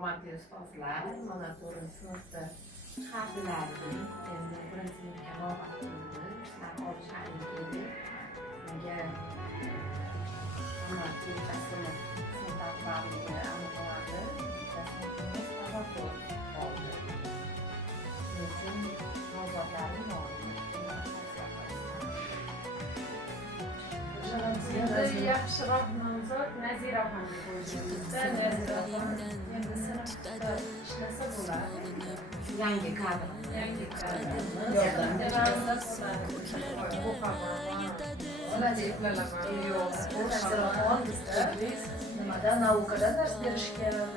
hurmatli ustozlar, mana 4-sinfda harflarni endi birinchi sinfga navbat keldi. Sizlar olishlaring kerak. Bunga hurmatli tashkilot sinf rahbarligi aniqladi. Sinfimiz tavakkal oldi. Lekin nomzodlarning nomiga endi yaxshiroq nomzod Nazira xonni qo'yganimizda, Nazira xon endi sinfda ishlasa bo'ladi. Yangi kadr yordam beramiz. Bu Nazira xon bizda nimada naukada dars berish kerak.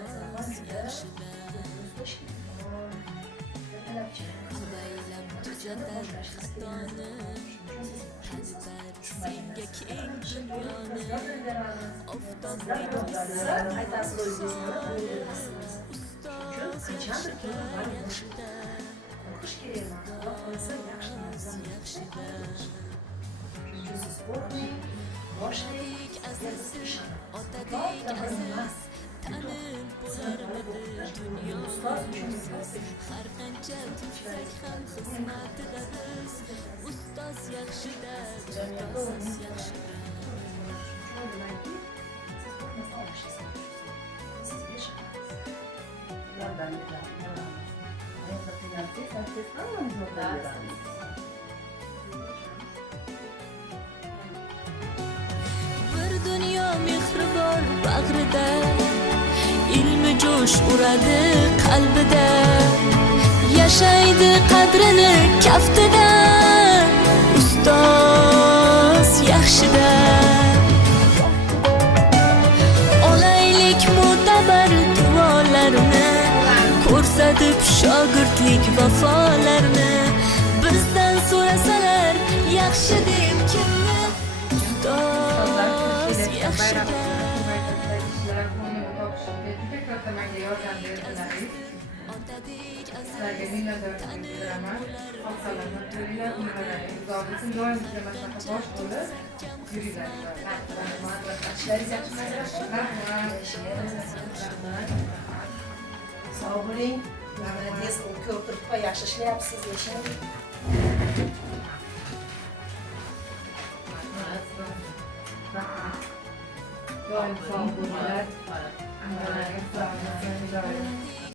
Bir dunyo mehri bor bag'rida, ilmi jo'sh uradi qalbida, yashaydi qadrini kaftida, ustoz yaxshida. Olaylik mo'tabar duolarni, ko'rsatib shogirdlik vafolarni, bizdan so'rasalar yaxshi deb kimni, ustoz yaxshida. Sizlarga minnatdorchilik bildiraman. Xohlarimni to'ylar umrlaringiz uzoq bo'lsin. Doim bizga maslahat bosh bo'lib yuringlar. Rahmat. Ishlaringiz yaxshimi? Rahmat. Sog' bo'ling. Молодец, ko'p turib yaxshi ishlayapsiz, yashang. Rahmat. Doim sog' bo'linglar. Allohga sog' bo'lsin.